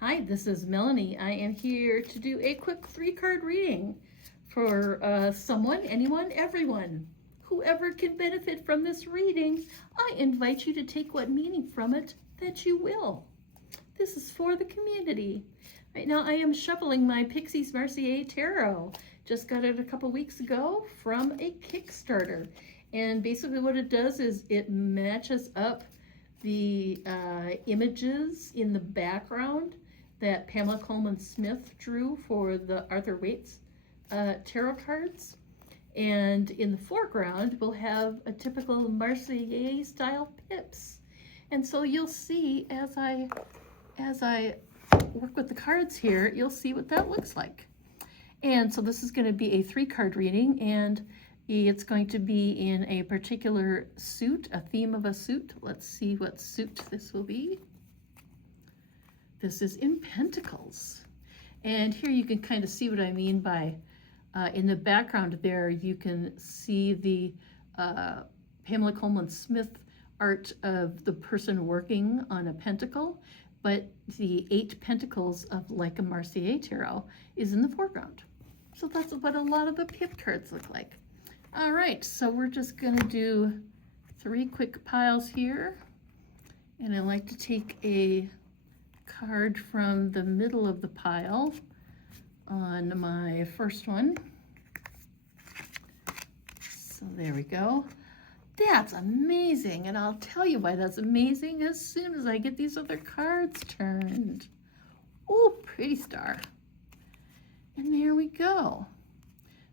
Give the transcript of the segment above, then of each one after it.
Hi, this is Melanie. I am here to do a quick 3-card reading for someone, anyone, everyone. Whoever can benefit from this reading, I invite you to take what meaning from it that you will. This is for the community. Right now I am shuffling my Pixie's Marseille Tarot. Just got it a couple weeks ago from a Kickstarter. And basically what it does is it matches up the images in the background that Pamela Coleman Smith drew for the Arthur Waite's tarot cards. And in the foreground, we'll have a typical Marseille style pips. And so you'll see as I work with the cards here, you'll see what that looks like. And so this is going to be a 3-card reading, and it's going to be in a particular suit, a theme of a suit. Let's see what suit this will be. This is in Pentacles. And here you can kind of see what I mean by, in the background there, you can see the Pamela Coleman Smith art of the person working on a pentacle, but the 8 pentacles of like a Marseille tarot is in the foreground. So that's what a lot of the pip cards look like. All right, so we're just gonna do 3 quick piles here. And I like to take a card from the middle of the pile on my first one. So there we go. That's amazing, and I'll tell you why that's amazing as soon as I get these other cards turned. Oh, pretty star. And there we go.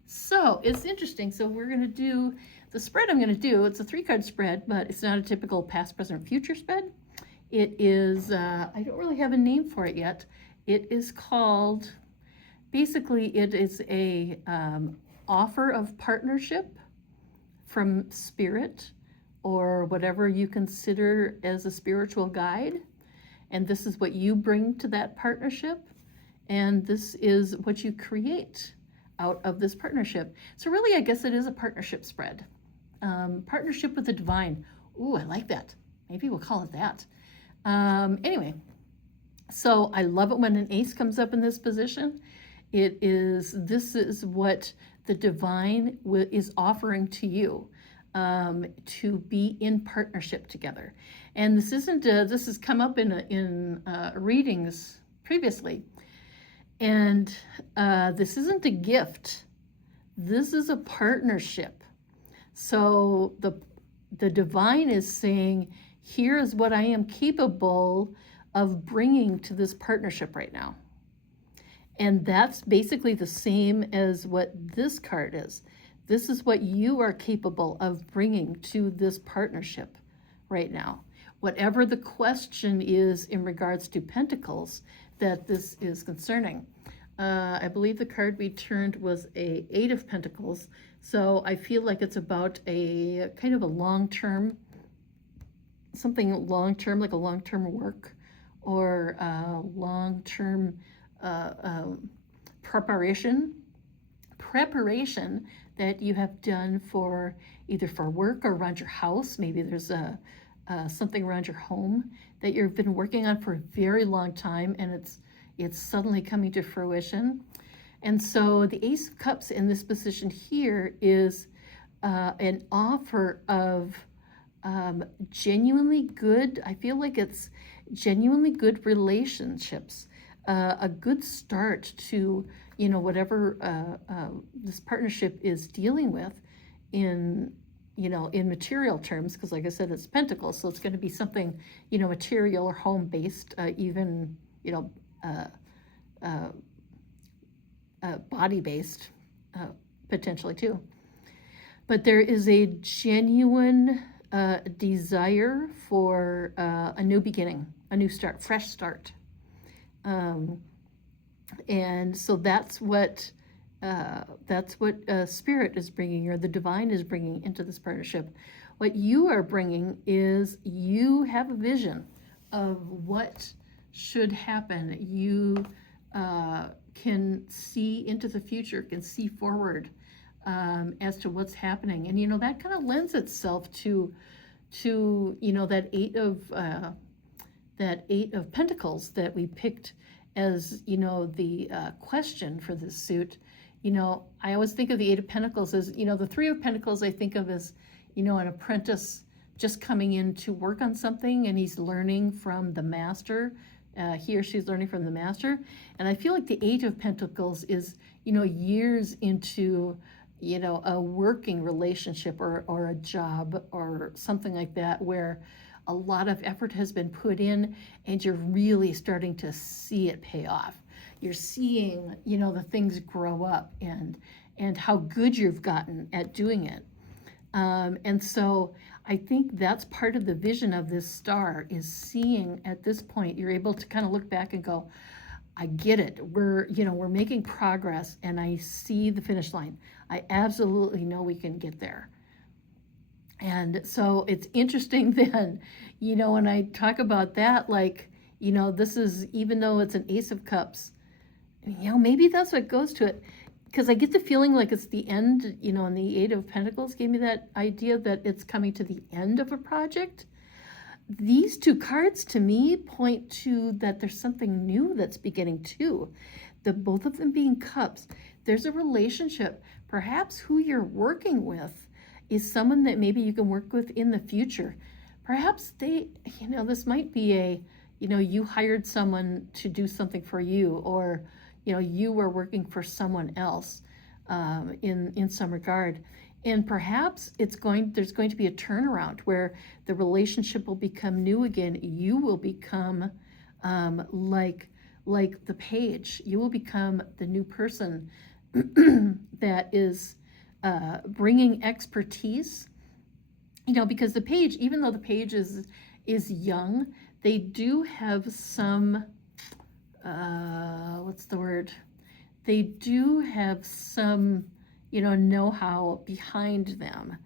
So it's interesting. So we're going to do the spread I'm going to do. It's a 3-card spread, but it's not a typical past, present, future spread. It is, I don't really have a name for it yet. It is called, basically it is a offer of partnership from spirit or whatever you consider as a spiritual guide. And this is what you bring to that partnership. And this is what you create out of this partnership. So really, I guess it is a partnership spread. Partnership with the divine. Ooh, I like that. Maybe we'll call it that. Anyway, so I love it when an ace comes up in this position. This is what the divine is offering to you, to be in partnership together. And this isn't, this has come up in readings previously. And this isn't a gift. This is a partnership. So the divine is saying, here is what I am capable of bringing to this partnership right now. And that's basically the same as what this card is. This is what you are capable of bringing to this partnership right now. Whatever the question is in regards to Pentacles that this is concerning. I believe the card we turned was a 8 of Pentacles. So I feel like it's about a kind of a long-term, something long-term, like a long-term work or long-term preparation that you have done for either for work or around your house. Maybe there's something around your home that you've been working on for a very long time, and it's suddenly coming to fruition. And so the Ace of Cups in this position here is an offer of genuinely good, I feel like it's genuinely good relationships, a good start to, whatever this partnership is dealing with in material terms, because like I said, it's Pentacles, so it's going to be something, material or home-based, even, body-based, potentially too. But there is a genuine desire for a new beginning, a new start, fresh start. And so that's what Spirit is bringing, or the divine is bringing into this partnership. What you are bringing is you have a vision of what should happen. You can see into the future, can see forward as to what's happening. And, that kind of lends itself to that 8 of that Eight of Pentacles that we picked as, the question for this suit. I always think of the Eight of Pentacles as, the Three of Pentacles I think of as, an apprentice just coming in to work on something, and he's learning from the master. He or she's learning from the master. And I feel like the Eight of Pentacles is, years into, a working relationship or a job or something like that, where a lot of effort has been put in and you're really starting to see it pay off. You're seeing, the things grow up and how good you've gotten at doing it. And so I think that's part of the vision of this star, is seeing at this point, you're able to kind of look back and go, I get it. We're making progress, and I see the finish line. I absolutely know we can get there. And so it's interesting then, when I talk about that, like, this is, even though it's an Ace of Cups, maybe that's what goes to it. Because I get the feeling like it's the end, and the Eight of Pentacles gave me that idea that it's coming to the end of a project. These two cards to me point to that there's something new that's beginning too. Both of them being cups. There's a relationship. Perhaps who you're working with is someone that maybe you can work with in the future. Perhaps they, this might be you hired someone to do something for you, or you were working for someone else in some regard. And perhaps there's going to be a turnaround where the relationship will become new again. You will become like the page. You will become the new person that is bringing expertise. Because the page, even though the page is young, they do have some, what's the word? They do have some, know-how behind them.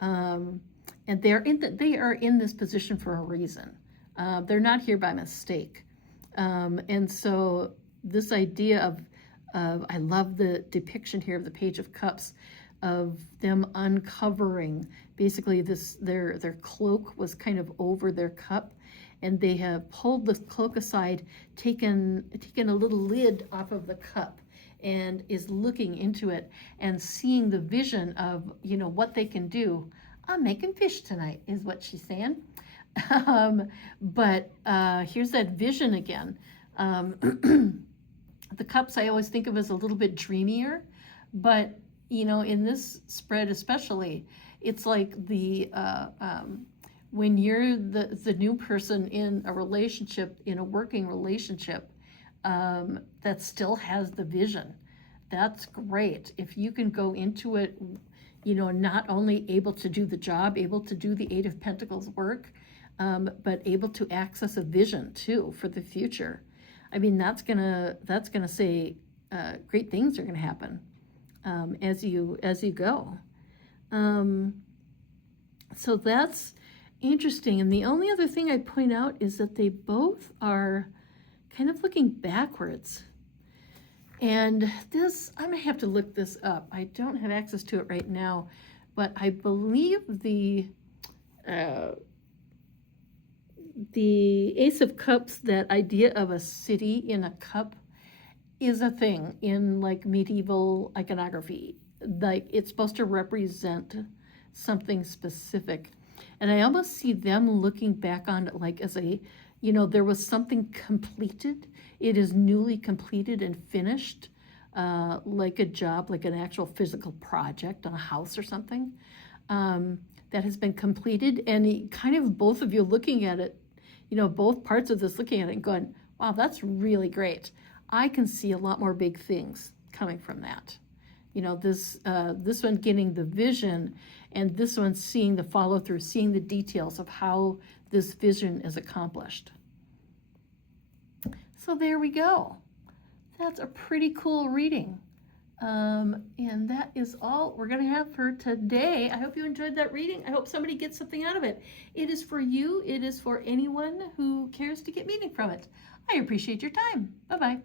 And they are in this position for a reason. They're not here by mistake. And so this idea of I love the depiction here of the Page of Cups, of them uncovering basically their cloak was kind of over their cup, and they have pulled the cloak aside, taken a little lid off of the cup, and is looking into it and seeing the vision of what they can do. I'm making fish tonight is what she's saying. But here's that vision again. The cups I always think of as a little bit dreamier, but in this spread especially, it's like when you're the new person in a relationship, in a working relationship, that still has the vision. That's great. If you can go into it, not only able to do the job, able to do the Eight of Pentacles work, but able to access a vision too for the future. I mean, that's gonna say great things are gonna happen as you go. So that's interesting. And the only other thing I point out is that they both are kind of looking backwards. And this, I'm gonna have to look this up. I don't have access to it right now, but I believe the Ace of Cups, that idea of a city in a cup, is a thing in like medieval iconography. Like it's supposed to represent something specific. And I almost see them looking back on it like as a, there was something completed. It is newly completed and finished, like a job, like an actual physical project on a house or something that has been completed. And kind of both of you looking at it, both parts of this looking at it and going, wow, that's really great. I can see a lot more big things coming from that. This one getting the vision, and this one seeing the follow through, seeing the details of how this vision is accomplished. So there we go. That's a pretty cool reading. And that is all we're going to have for today. I hope you enjoyed that reading. I hope somebody gets something out of it. It is for you. It is for anyone who cares to get meaning from it. I appreciate your time. Bye-bye.